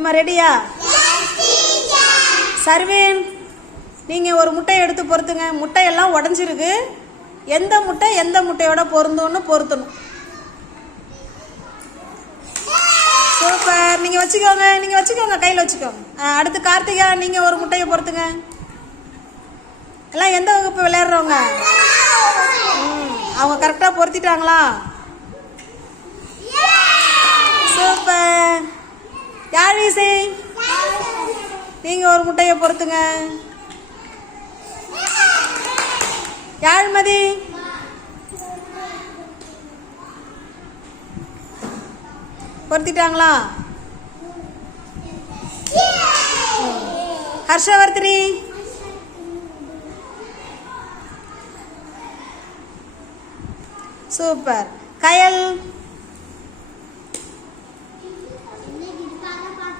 நம்ம ரெடியா? சர்வேன், நீங்கள் ஒரு முட்டையை எடுத்து பொறுத்துங்க. முட்டையெல்லாம் உடஞ்சிருக்கு. எந்த முட்டை எந்த முட்டையோட பொருந்தும்னு பொருத்தணும். சூப்பர், நீங்கள் வச்சுக்கோங்க, கையில் வச்சுக்கோங்க. அடுத்து கார்த்திகா, நீங்கள் ஒரு முட்டையை பொறுத்துங்க. எல்லாம் எந்த வகுப்பு விளையாடுறவங்க? அவங்க கரெக்டாக பொருத்திட்டாங்களா? சூப்பர். யாழிசை, நீங்கள் ஒரு முட்டையை பொறுத்துங்க. யாழ்மதி, பொருத்திட்டாங்களா? ஹர்ஷவர்த்தினி, சூப்பர். கயல்,